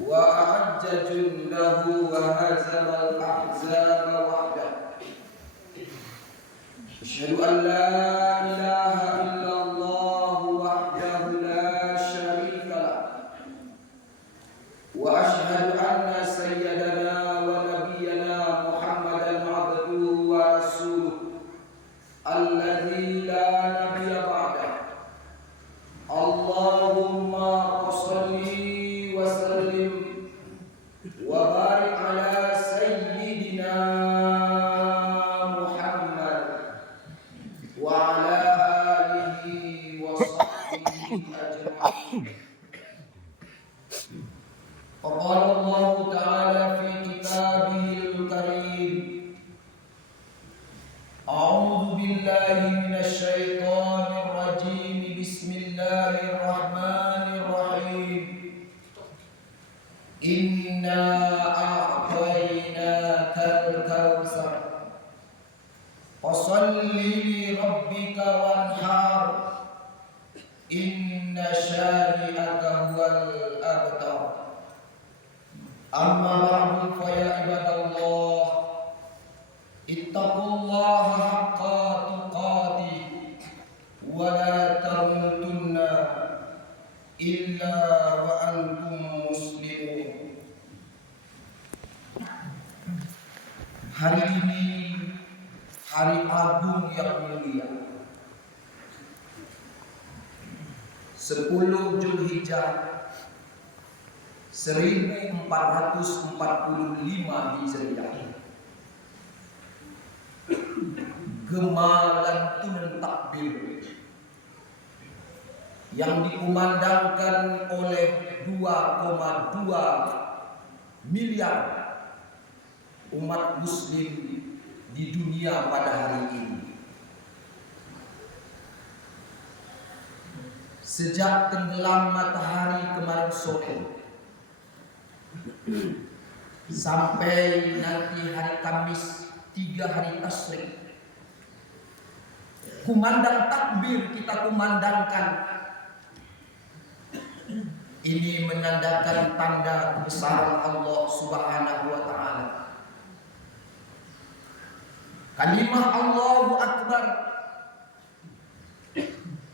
وأعد جنده وهزم الأحزاب وحده أشهد أن لا إله إلا الله وحده لا شريك له وأشهد أن سيدنا ونبينا محمدا عبده ورسوله الذي لا نبي بعده اللهم صل وسلم وبارك على سيدنا محمد وعلى آله وصحبه أجمعين. وقال الله تعالى في كتابه الكريم أعوذ بالله من الشيطان الرجيم بسم الله الرحمن الرحيم إنا أعطيناك الكوثر فصل لربك وانحر إن شانئك هو الأبتر أما بعد فيا عباد الله اتقوا الله حق تقاته ولا تموتن إلا وأنتم مسلمون. Hari ini hari agung yang mulia, 10 Zulhijjah 1445 Hijriah. Gemalan tunan takbir yang dikumandangkan oleh 2,2 miliar umat muslim di dunia pada hari ini. Sejak tenggelam matahari kemarin sore sampai nanti hari Kamis 3 hari tasyrik, kumandang takbir kita kumandangkan. Ini menandakan tanda kebesaran Allah Subhanahu wa taala. Kalimah Allahu Akbar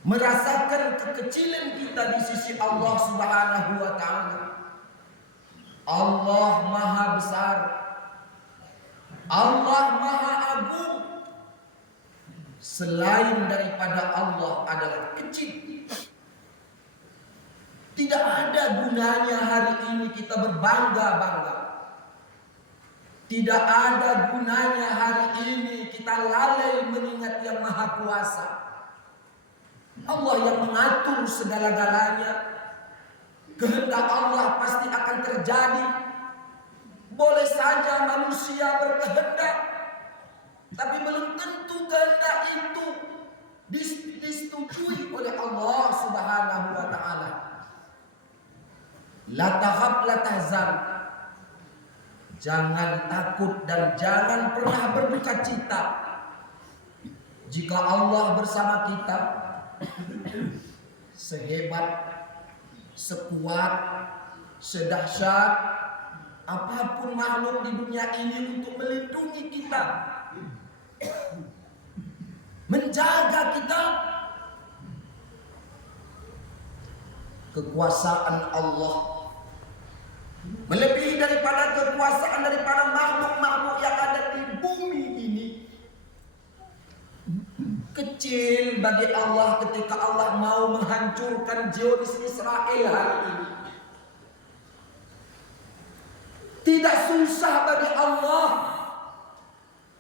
merasakan kekecilan kita di sisi Allah Subhanahu wa taala. Allah Maha Besar, Allah Maha Agung. Selain daripada Allah adalah kecil. Tidak ada gunanya hari ini kita berbangga-bangga. Tidak ada gunanya hari ini kita lalai mengingat yang Maha Kuasa. Allah yang mengatur segala-galanya. Kehendak Allah pasti akan terjadi. Boleh saja manusia berkehendak, tapi belum tentu kehendak itu disetujui oleh Allah Subhanahu wa taala. La tahab la tahzan. Jangan takut dan jangan pernah berduka cita. Jika Allah bersama kita, sehebat, sekuat, sedahsyat apapun makhluk di dunia ini untuk melindungi kita, menjaga kita, kekuasaan Allah melebihi daripada kekuasaan daripada makhluk-makhluk yang ada di bumi ini. Kecil bagi Allah ketika Allah mau menghancurkan Zionis Israel hari ini. Tidak susah bagi Allah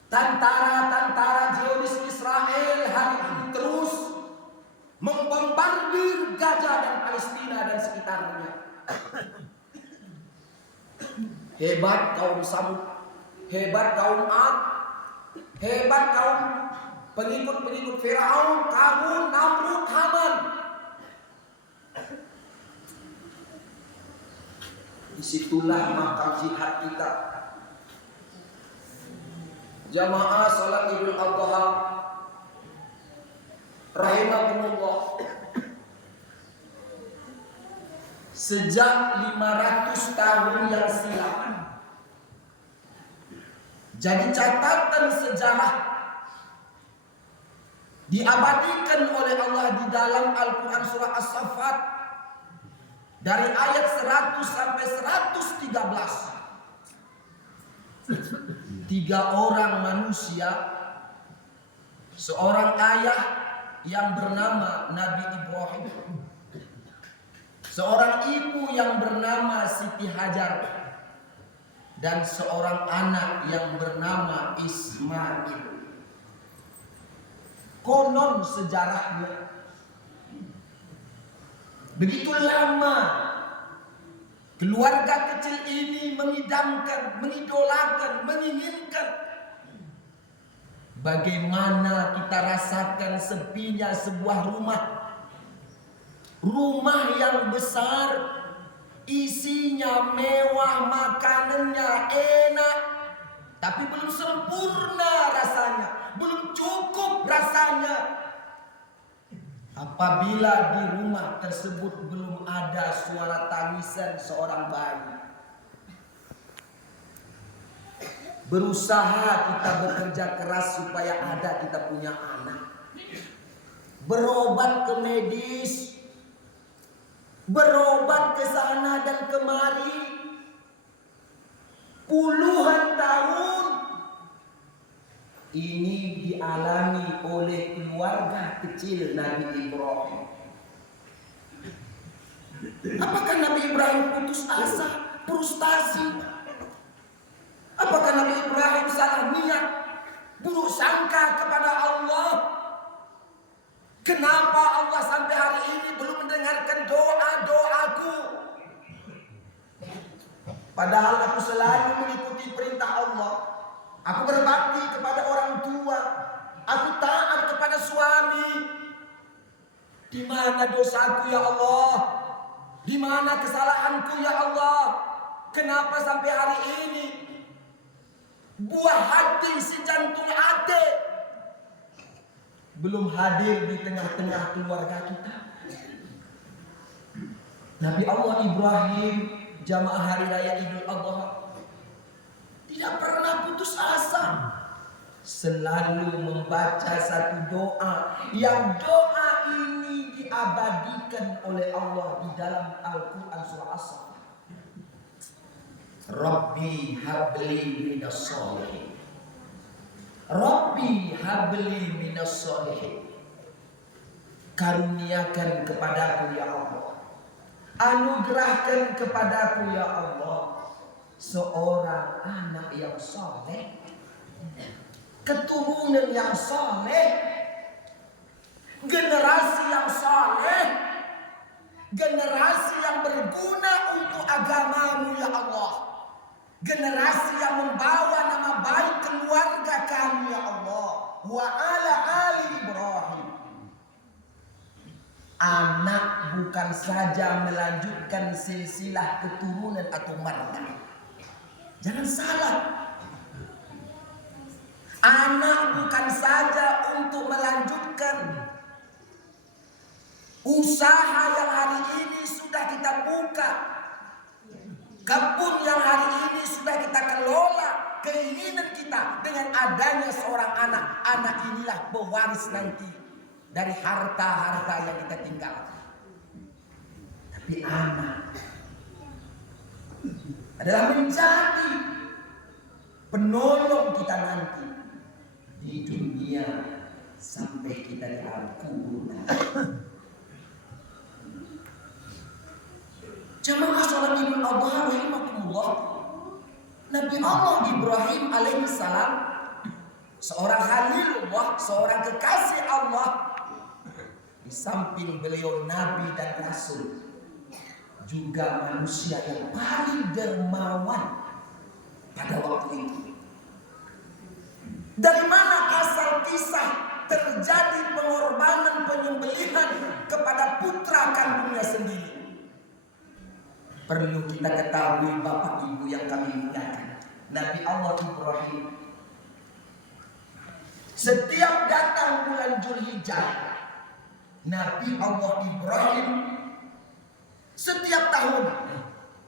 tentara-tentara Zionis Israel hari ini terus membombardir Gaza dan Palestina dan sekitarnya. Hebat kaum Samud, hebat kaum Ad, hebat kaum pengikut-pengikut Firaun, Qarun, Namrud, Haman. Disitulah makam jihad kita. Jamaah salat Idul Adha rahimakumullah. sejak 500 tahun yang silam. Jadi catatan sejarah diabadikan oleh Allah di dalam Al-Quran surah As-Saffat dari ayat 100 sampai 113. 3 orang manusia, seorang ayah yang bernama Nabi Ibrahim, seorang ibu yang bernama Siti Hajar, dan seorang anak yang bernama Ismail. Konon sejarahnya begitu lama keluarga kecil ini mengidamkan, mengidolakan, menginginkan bagaimana kita rasakan sepinya sebuah rumah. Rumah yang besar, isinya mewah, makanannya enak, tapi belum sempurna rasanya, belum cukup rasanya apabila di rumah tersebut belum ada suara tangisan seorang bayi. Berusaha kita bekerja keras supaya ada kita punya anak. Berobat ke medis, berobat ke sana dan kemari, puluhan tahun ini dialami oleh keluarga kecil Nabi Ibrahim. Apakah Nabi Ibrahim putus asa, frustasi? Apakah Nabi Ibrahim salah niat, buruk sangka kepada Allah? Kenapa Allah sampai hari ini belum mendengarkan doa-doaku? Padahal aku selalu mengikuti perintah Allah. Aku berbakti kepada orang tua. Aku taat kepada suami. Di mana dosaku ya Allah? Di mana kesalahanku ya Allah? Kenapa sampai hari ini buah hati si jantung hati belum hadir di tengah-tengah keluarga kita? Nabi Allah Ibrahim, jamaah hari raya Idul Adha, tidak pernah putus asa. Selalu membaca satu doa, yang doa ini diabadikan oleh Allah di dalam Al-Quran surah As-Saffat. Rabbi habli minas sholihin. Rabbi habli minas sholihin. Karuniakan kepadaku ya Allah, anugerahkan kepadaku ya Allah seorang anak yang saleh, keturunan yang saleh, generasi yang saleh, generasi yang berguna untuk agamamu ya Allah, generasi yang membawa nama baik keluarga kami ya Allah, wa ala ali Ibrahim. Anak bukan saja melanjutkan silsilah keturunan atau marga. Jangan salah. Anak bukan saja untuk melanjutkan usaha yang hari ini sudah kita buka, kebun yang hari ini sudah kita kelola. Keinginan kita dengan adanya seorang anak, anak inilah pewaris nanti dari harta-harta yang kita tinggalkan. Tapi anak adalah menjadi penolong kita nanti di dunia sampai kita di alam kubur. Jamaah sholat Idul Adha rahimakumullah, Nabi Allah Ibrahim alaihissalam, seorang Khalilullah, seorang kekasih Allah, di samping beliau Nabi dan Rasul, juga manusia yang paling dermawan pada waktu itu. Dari mana asal kisah terjadi pengorbanan penyembelihan kepada putra kandungnya sendiri? Perlu kita ketahui Bapak Ibu yang kami muliakan, Nabi Allah Ibrahim setiap datang bulan Zulhijjah, Nabi Allah Ibrahim setiap tahun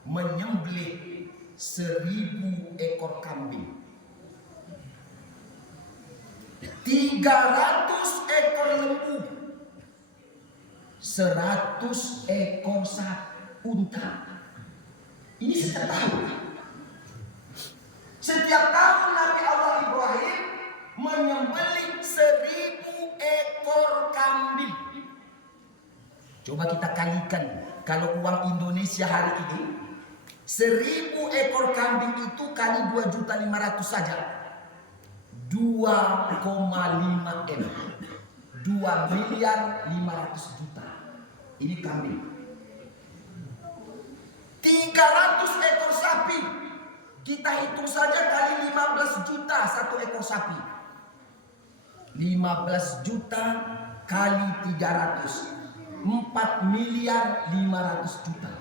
menyembelih 1000 ekor kambing, 300 ekor lembu, 100 ekor unta. Ini setiap tahun. Setiap tahun Nabi Allah Ibrahim menyembelih 1000 ekor kambing. Coba kita kalikan, kalau uang Indonesia hari ini 1000 ekor kambing itu kali 2.500.000 saja, 2,5 M, 2.500.000.000. Ini kambing. 300 ekor sapi, kita hitung saja kali 15 juta satu ekor sapi. 15 juta kali 300, 4.500.000.000.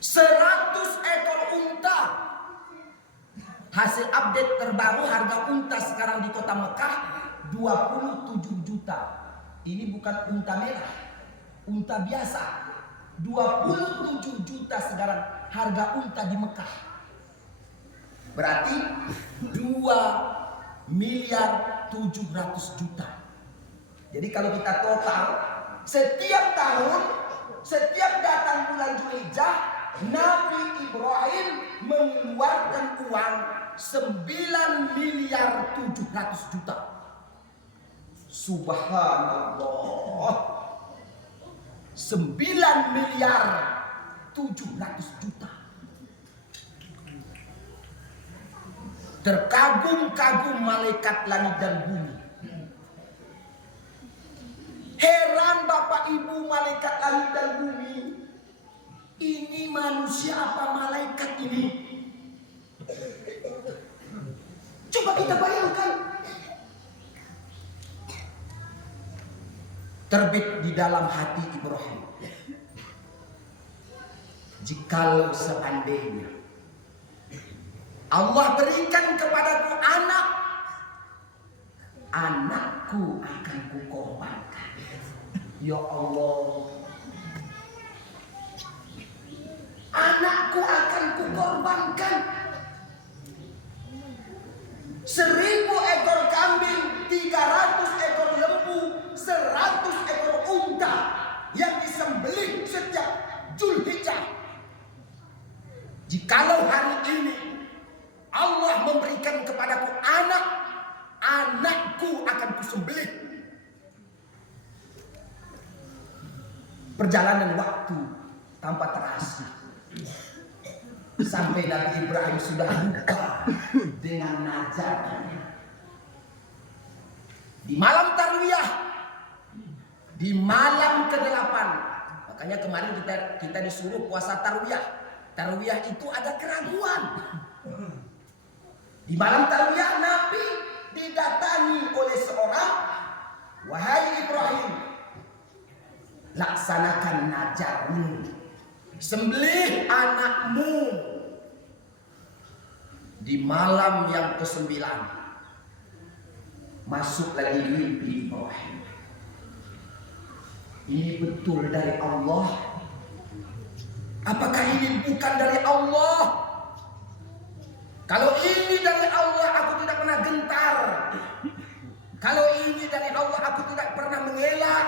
100 ekor unta. Hasil update terbaru harga unta sekarang di kota Mekah 27 juta. Ini bukan unta merah, unta biasa. 27 juta sekarang harga unta di Mekah. Berarti 2.700.000.000. Jadi kalau kita total, setiap tahun, setiap datang bulan Zulhijjah, Nabi Ibrahim mengeluarkan uang 9.700.000.000. Subhanallah. 9.700.000.000. Terkagum-kagum malaikat langit dan bumi. Heran Bapak Ibu malaikat langit dan bumi. Ini manusia apa malaikat ini? Coba kita bayangkan. Terbit di dalam hati Ibrahim. Jikalau seandainya Allah berikan kepadaku anak, anakku akan kukorbankan. Ya Allah, anakku akan kukorbankan. 1000 ekor kambing, 300 ekor lembu, 100 ekor unta yang disembelih setiap Zulhijjah. Jikalau hari ini Allah memberikan kepadaku anak, anakku akan kusembelih. Perjalanan waktu tanpa terasa, sampai Nabi Ibrahim sudah lupa dengan najarnya. Di malam tarwiyah, di malam ke-8, makanya kemarin kita disuruh puasa tarwiyah. Tarwiyah itu ada keraguan. Di malam tarwiyah Nabi didatangi oleh seorang, wahai Ibrahim, laksanakan najarmu, sembelih anakmu. Di malam yang ke-9 masuk lagi mimpi Ibrahim. Ini betul dari Allah? Apakah ini bukan dari Allah? Kalau ini dari Allah, aku tidak pernah gentar. Kalau ini dari Allah, aku tidak pernah mengelak.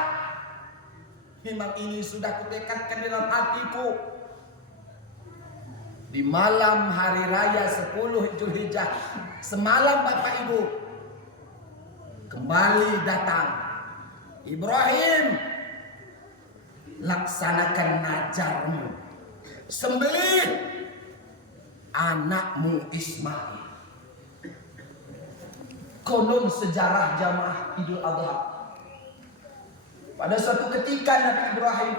Memang ini sudah kutekadkan dalam hatiku. Di malam hari raya 10 Zulhijjah, semalam Bapak Ibu, kembali datang Ibrahim, laksanakan najarmu, sembelih anakmu Ismail. Konon sejarah jamaah Idul Adha, pada suatu ketika Nabi Ibrahim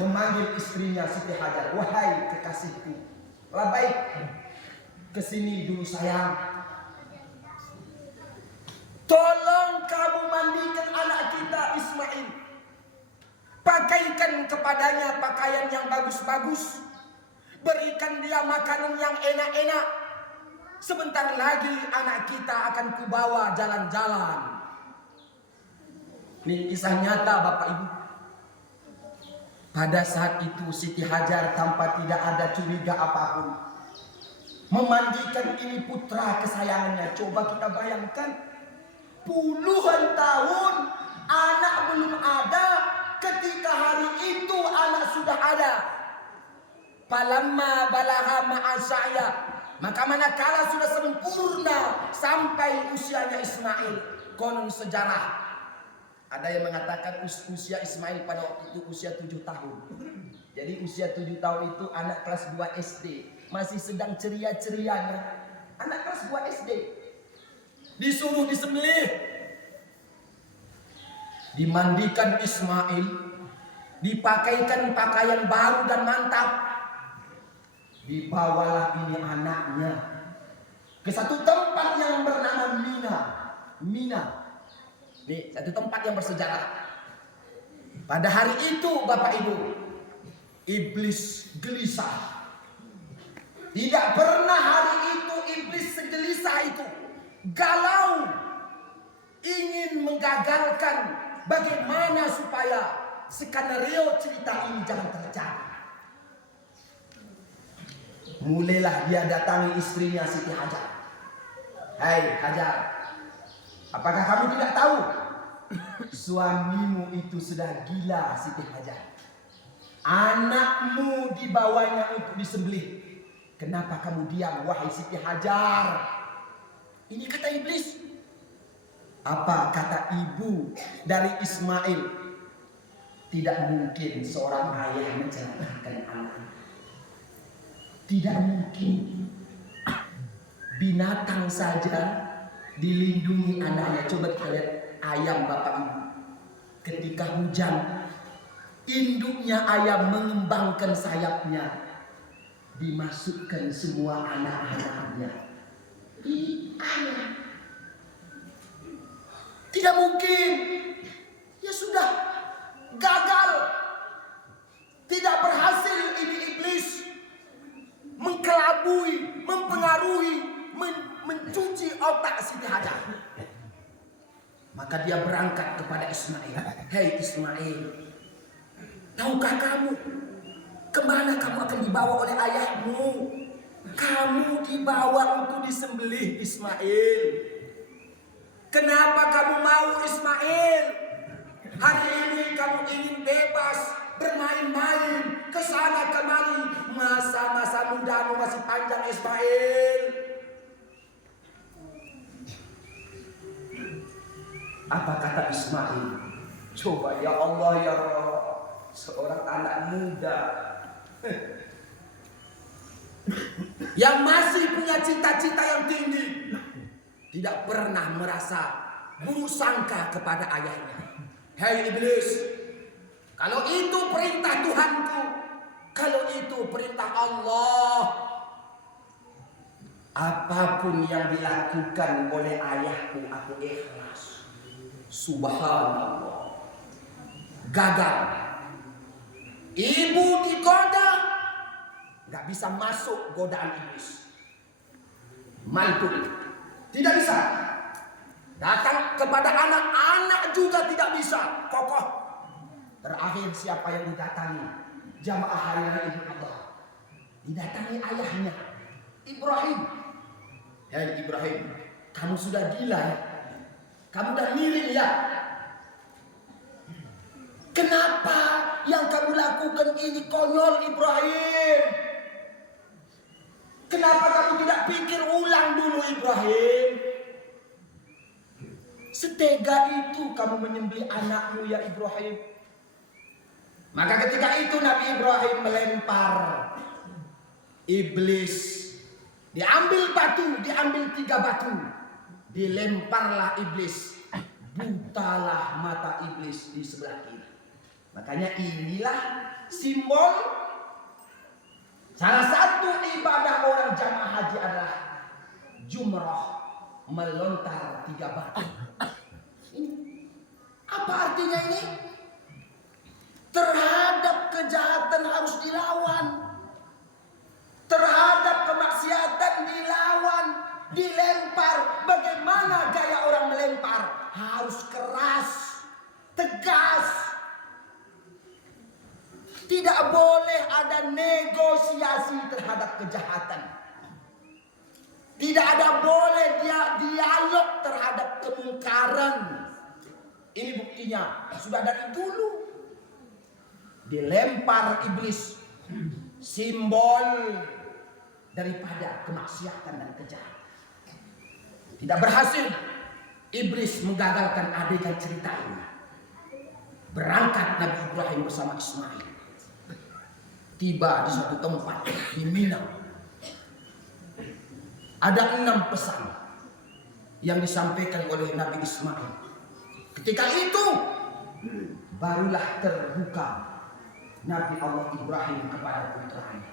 memanggil istrinya Siti Hajar, wahai kekasihku, baik, kesini dulu sayang. Tolong kamu mandikan anak kita Ismail. Pakaikan kepadanya pakaian yang bagus-bagus. Berikan dia makanan yang enak-enak. Sebentar lagi anak kita akan kubawa jalan-jalan. Ini kisah nyata Bapak Ibu. Pada saat itu Siti Hajar tanpa tidak ada curiga apapun memandikan ini putra kesayangannya. Coba kita bayangkan, puluhan tahun anak belum ada, ketika hari itu anak sudah ada. Falamma balagha ma'asaya, maka manakala sudah sempurna sampai usianya Ismail. Konon sejarah ada yang mengatakan usia Ismail pada waktu itu usia 7 tahun. Jadi usia 7 tahun itu anak kelas 2 SD, masih sedang ceria-cerianya. Anak kelas 2 SD disuruh disembelih, dimandikan Ismail, dipakaikan pakaian baru dan mantap. Dibawalah ini anaknya ke satu tempat yang bernama Mina. Nih, satu tempat yang bersejarah. Pada hari itu Bapak Ibu, iblis gelisah. Tidak pernah hari itu iblis segelisah itu. Galau, ingin menggagalkan bagaimana supaya skenario cerita ini jangan terjadi. Mulailah dia datangi istrinya Siti Hajar. Hai Hajar, apakah kamu tidak tahu suamimu itu sudah gila, Siti Hajar? Anakmu dibawanya untuk disembelih. Kenapa kamu diam, wahai Siti Hajar? Ini kata iblis. Apa kata ibu dari Ismail? Tidak mungkin seorang ayah mencelakakan anaknya. Tidak mungkin. Binatang saja dilindungi anaknya. Coba kita lihat ayam Bapak Ibu. Ketika hujan, induknya ayam mengembangkan sayapnya, dimasukkan semua anak-anaknya. Ini ayam. Tidak mungkin. Ya sudah, gagal. Tidak berhasil ini iblis mengkelabui, mempengaruhi, mencuci otak Siti Hajar. Maka dia berangkat kepada Ismail. Hei Ismail, tahukah kamu kemana kamu akan dibawa oleh ayahmu? Kamu dibawa untuk disembelih, Ismail. Kenapa kamu mau, Ismail? Hari ini kamu ingin bebas, bermain-main, kesana kemari. Masa-masa mudamu masih panjang, Ismail. Apa kata Ismail? Coba ya Allah ya Allah, seorang anak muda yang masih punya cita-cita yang tinggi, tidak pernah merasa buruk sangka kepada ayahnya. Hei iblis, kalau itu perintah Tuhanku, kalau itu perintah Allah, apapun yang dilakukan oleh ayahku, aku ikhlas. Subhanallah. Gagal. Ibu digoda, gak bisa masuk godaan iblis. Mantu tidak bisa. Datang kepada anak-anak juga tidak bisa. Kokoh. Terakhir siapa yang didatangi? Jamaah hari raya Allah. Didatangi ayahnya, Ibrahim. Hei Ibrahim, kamu sudah gila ya? Kamu udah miring ya? Kenapa yang kamu lakukan ini konyol, Ibrahim? Kenapa kamu tidak pikir ulang dulu, Ibrahim? Setega itu kamu menyembelih anakmu ya Ibrahim. Maka ketika itu Nabi Ibrahim melempar iblis. Diambil batu, diambil 3 batu. Dilemparlah iblis. Butalah mata iblis di sebelah kiri. Makanya inilah simbol salah satu ibadah orang jamaah haji adalah jumrah, melontar 3 batu. Apa artinya ini? Terhadap kejahatan harus dilawan. Terhadap kemaksiatan dilawan, dilempar. Bagaimana gaya orang melempar? Harus keras, tegas. ada negosiasi terhadap kejahatan. Tidak ada boleh dia dialog terhadap kemungkaran. Ini buktinya sudah dari dulu dilempar iblis simbol daripada kemaksiatan dan kejahatan. Tidak berhasil iblis menggagalkan adegan cerita ini. Berangkat Nabi Ibrahim bersama Ismail. Tiba di suatu tempat di Mina. Ada 6 pesan yang disampaikan oleh Nabi Ismail. Ketika itu barulah terbuka Nabi Allah Ibrahim kepada putranya.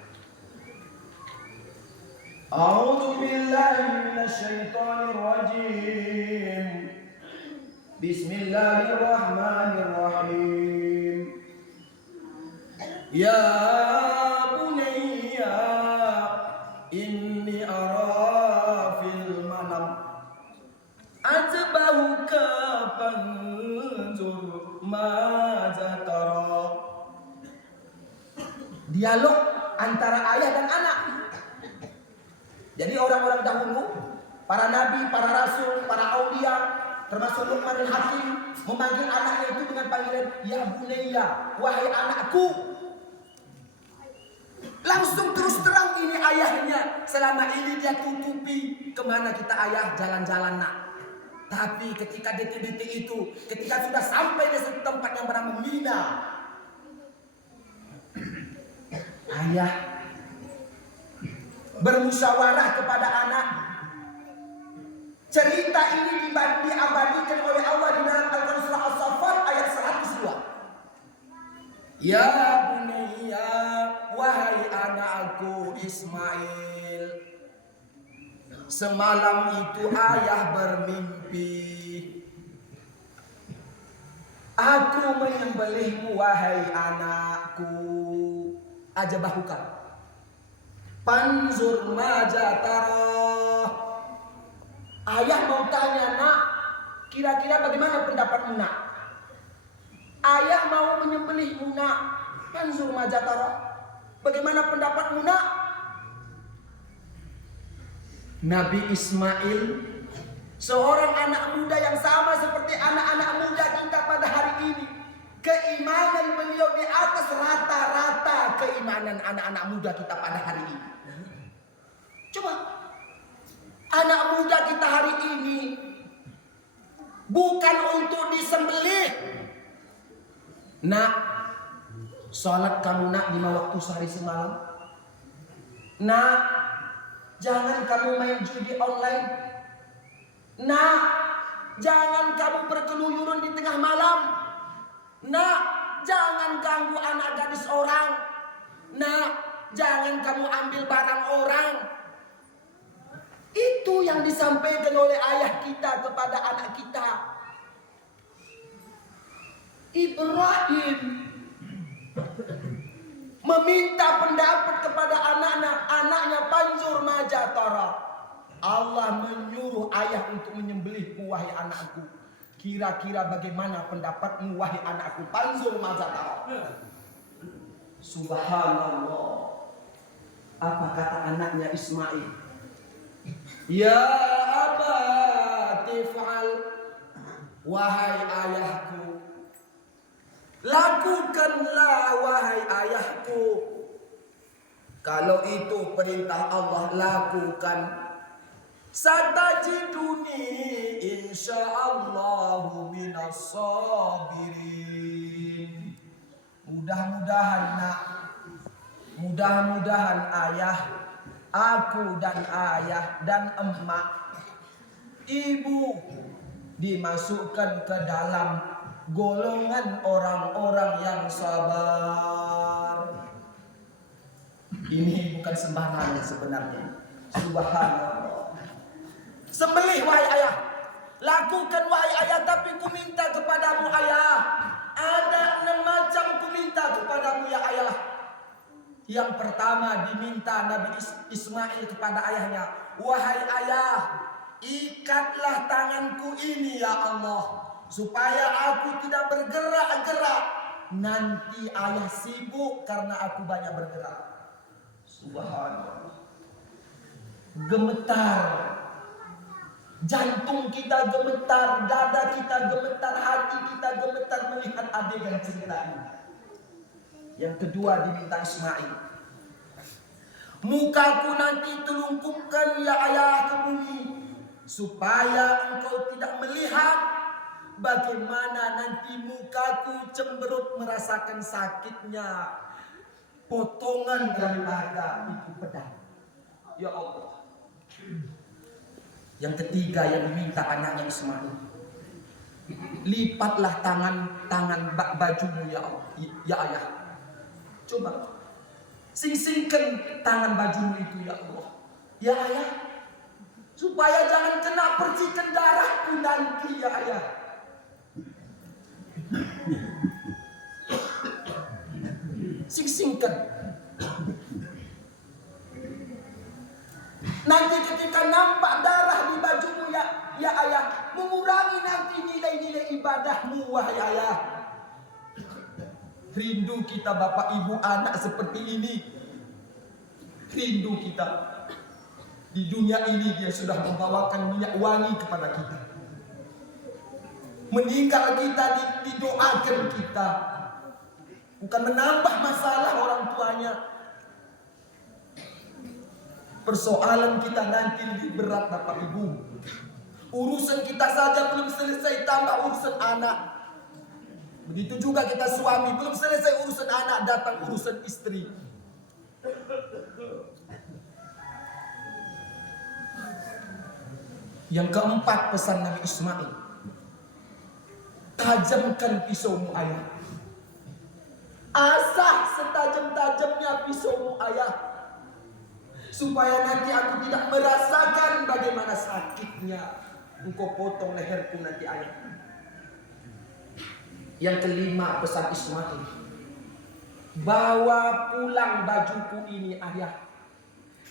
A'udzu billahi minasyaitonir rajim. Bismillahirrahmanirrahim. Ya bunayya inni ara fil manam atbahuka fanzur madza tara. Dialog antara ayah dan anak. Jadi orang-orang dahulu, para nabi, para rasul, para aulia, termasuk Luqmanul Hakim, memanggil anaknya itu dengan panggilan ya bunayya, wahai anakku. Langsung terus terang ini ayahnya. Selama ini dia tutupi. Kemana kita ayah? Jalan-jalan nak. Tapi ketika detik-detik itu, ketika sudah sampai di tempat yang bernama Mina, ayah bermusyawarah kepada anak. Cerita ini diabadikan oleh Allah di dalam Al-Quran surah As-Saffat ayat 102. Ya bunayya, wahai anakku Ismail, semalam itu ayah bermimpi. Aku menyembelihmu wahai anakku. Ajabahuka. Panzur maja tara. Ayah mau tanya nak, kira-kira bagaimana pendapatmu nak? Ayah mau menyembelihmu nak. Panzur maja tara. Bagaimana pendapatmu nak? Nabi Ismail, seorang anak muda yang sama seperti anak-anak muda kita pada hari ini. Keimanan beliau di atas rata-rata keimanan anak-anak muda kita pada hari ini. Coba, anak muda kita hari ini bukan untuk disembelih. Nak, sholat kamu nak 5 waktu sehari semalam. Nak, jangan kamu main judi online. Nak, jangan kamu berkeluyuran di tengah malam. Nak, jangan ganggu anak gadis orang. Nak, jangan kamu ambil barang orang. Itu yang disampaikan oleh ayah kita kepada anak kita. Ibrahim meminta pendapat kepada anaknya panzur majatara. Allah menyuruh ayah untuk menyembelihmu wahai anakku. Kira-kira bagaimana pendapatmu wahai anakku? Panzur majatara. Subhanallah. Apa kata anaknya Ismail? Ya abati fa'al, wahai ayahku, lakukanlah wahai ayahku. Kalau itu perintah Allah, lakukan. Satajiduni insyaallahu minas sabirin. Mudah-mudahan nak, mudah-mudahan ayah, aku dan ayah dan emak, ibu dimasukkan ke dalam golongan orang-orang yang sabar. Ini bukan sembarangan sebenarnya. Subhanallah. Sembelih wahai ayah, lakukan wahai ayah, tapi ku minta kepadamu ayah, ada 6 macam ku minta kepadamu ya ayah. Yang pertama diminta Nabi Ismail kepada ayahnya, wahai ayah, ikatlah tanganku ini ya Allah, supaya aku tidak bergerak-gerak nanti ayah sibuk karena aku banyak bergerak. Subhanallah. Gemetar. Jantung kita gemetar, dada kita gemetar, hati kita gemetar melihat adegan cerita ini. Yang kedua diminta Ismail. Mukaku nanti telungkupkan ya ayah ke bumi, supaya engkau tidak melihat bagaimana nanti mukaku cemberut merasakan sakitnya potongan daripada itu pedang. Ya Allah. Yang ketiga yang diminta anaknya Ismail, lipatlah tangan bajumu ya ayah. Coba sing-singkan tangan bajumu itu ya Allah, ya ayah, supaya jangan kena percikan darahku nanti ya ayah. Sing-singkan. Nanti ketika nampak darah di bajumu ya ayah, mengurangi nanti nilai-nilai ibadahmu wahai ayah. Rindu kita bapak ibu anak seperti ini. Rindu kita. Di dunia ini dia sudah membawakan minyak wangi kepada kita. Meninggal kita didoakan kita. Bukan menambah masalah orang tuanya. Persoalan kita nanti lebih berat bapak ibu. Urusan kita saja belum selesai, tambah urusan anak. Begitu juga kita suami, belum selesai urusan anak, datang urusan istri. Yang keempat pesan Nabi Ismail, tajamkan pisaumu ayah. Asah setajam-tajamnya pisaumu ayah, supaya nanti aku tidak merasakan bagaimana sakitnya engkau potong leherku nanti ayah. Yang kelima pesan Ismail, bawa pulang bajuku ini ayah,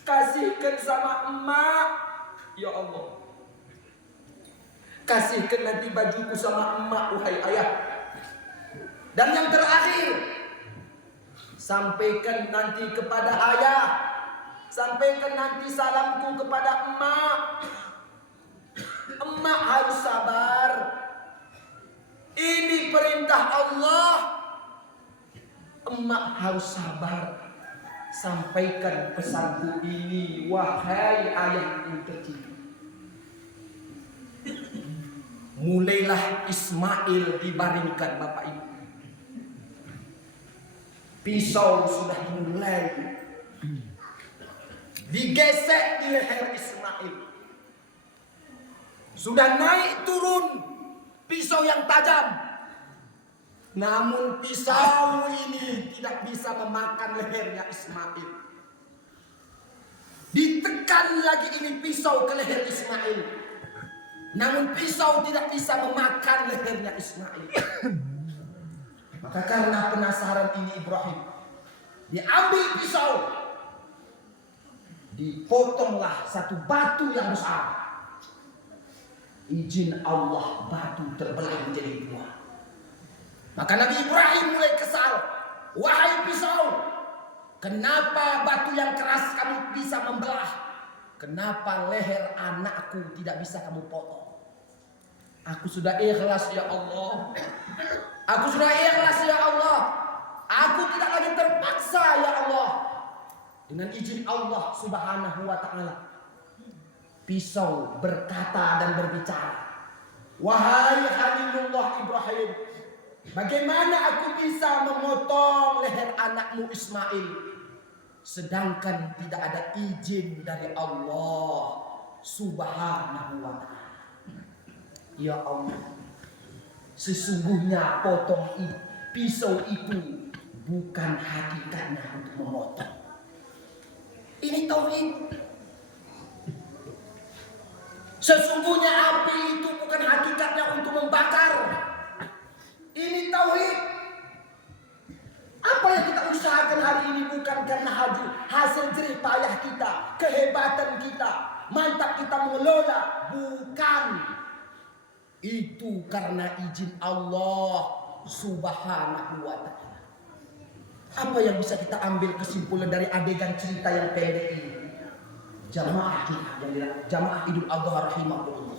kasihkan sama emak ya Allah. Kasihkan nanti bajuku sama emak wahai ayah. Dan yang terakhir, sampaikan nanti kepada ayah, sampaikan nanti salamku kepada emak. Emak harus sabar. Ini perintah Allah. Emak harus sabar. Sampaikan pesanku ini wahai ayah yang tercinta. Mulailah Ismail dibaringkan bapak ibu. Pisau sudah dimulai digesek di leher Ismail. Sudah naik turun pisau yang tajam. Namun pisau ini tidak bisa memakan lehernya Ismail. Ditekan lagi ini pisau ke leher Ismail. Namun pisau tidak bisa memakan lehernya Ismail. Maka karena penasaran ini Ibrahim, diambil pisau, dipotonglah satu batu yang besar. Izin Allah batu terbelah menjadi dua. Maka Nabi Ibrahim mulai kesal. Wahai pisau, kenapa batu yang keras kamu bisa membelah? Kenapa leher anakku tidak bisa kamu potong? Aku sudah ikhlas ya Allah. Aku sudah ikhlas ya Allah. Aku tidak lagi terpaksa ya Allah. Dengan izin Allah subhanahu wa ta'ala, pisau berkata dan berbicara. Wahai Khalilullah Ibrahim, bagaimana aku bisa memotong leher anakmu Ismail, sedangkan tidak ada izin dari Allah subhanahu wa ta'ala. Ya Allah, sesungguhnya potong pisau itu bukan hakikatnya untuk memotong. Ini tauhid. Sesungguhnya api itu bukan hakikatnya untuk membakar. Ini tauhid. Apa yang kita usahakan hari ini bukan karena hasil jerih payah kita, kehebatan kita, mantap kita mengelola, bukan. Itu karena izin Allah Subhanahu wa ta'ala. Apa yang bisa kita ambil kesimpulan dari adegan cerita yang pendek ini? Jamaah Idul Adha rahimahullah.